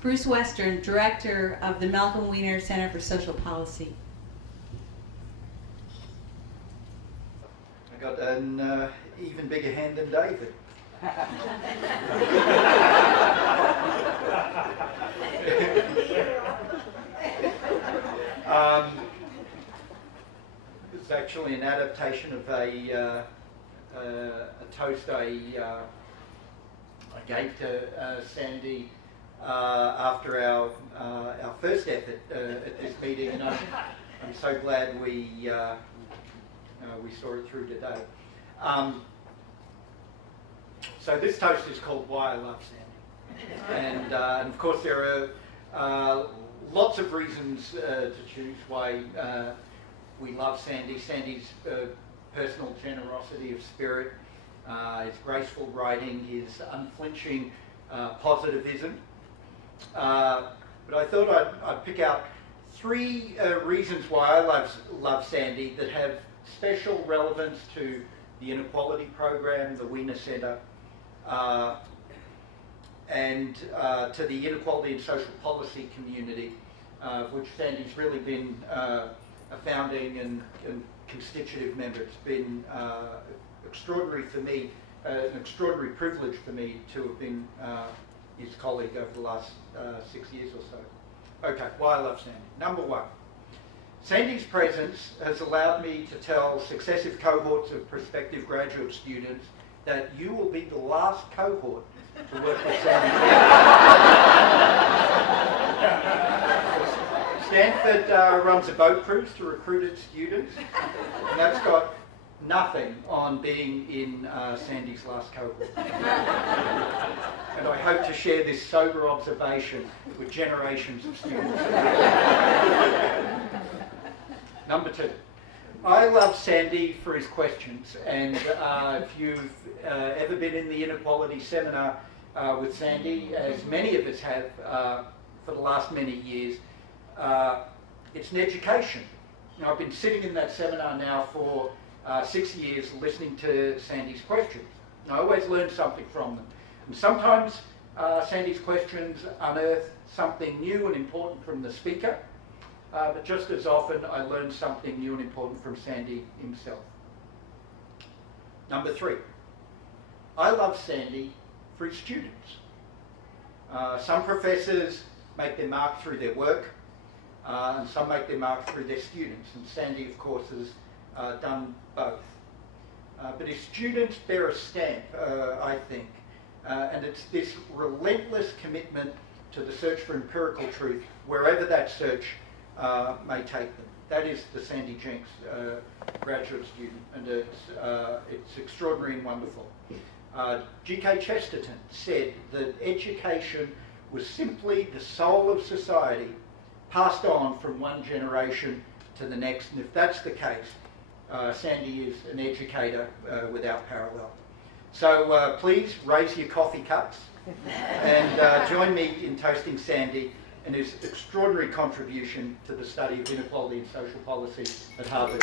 Bruce Western, Director of the Malcolm Wiener Center for Social Policy. I got an even bigger hand than David. It's actually an adaptation of a toast I gave to Sandy after our first effort at this meeting, and I'm so glad we saw it through today. So this toast is called Why I Love Sandy, and of course there are lots of reasons to choose why we love Sandy. Sandy's personal generosity of spirit, his graceful writing, his unflinching positivism. But I thought I'd pick out three reasons why I love Sandy that have special relevance to the Inequality Program, the Wiener Center, and to the Inequality and Social Policy community, of which Sandy's really been a founding and constitutive member. It's been extraordinary for me, an extraordinary privilege for me to have been his colleague over the last 6 years or so. Okay, why I love Sandy. Number one, Sandy's presence has allowed me to tell successive cohorts of prospective graduate students that you will be the last cohort to work with Sandy. Stanford runs a boat cruise to recruit its students, and that's got nothing on being in Sandy's last cohort. And I hope to share this sober observation with generations of students. Number two, I love Sandy for his questions, and if you've ever been in the Inequality Seminar with Sandy, as many of us have for the last many years, it's an education. Now, I've been sitting in that seminar now for 6 years listening to Sandy's questions. And I always learn something from them. And sometimes Sandy's questions unearth something new and important from the speaker, but just as often I learn something new and important from Sandy himself. Number three, I love Sandy for his students. Some professors make their mark through their work, and some make their mark through their students, and Sandy, of course, has done both. But his students bear a stamp, I think, and it's this relentless commitment to the search for empirical truth, wherever that search may take them. That is the Sandy Jencks graduate student, and it's extraordinary and wonderful. G.K. Chesterton said that education was simply the soul of society passed on from one generation to the next, and if that's the case, Sandy is an educator without parallel. So please raise your coffee cups and join me in toasting Sandy and his extraordinary contribution to the study of inequality and social policy at Harvard.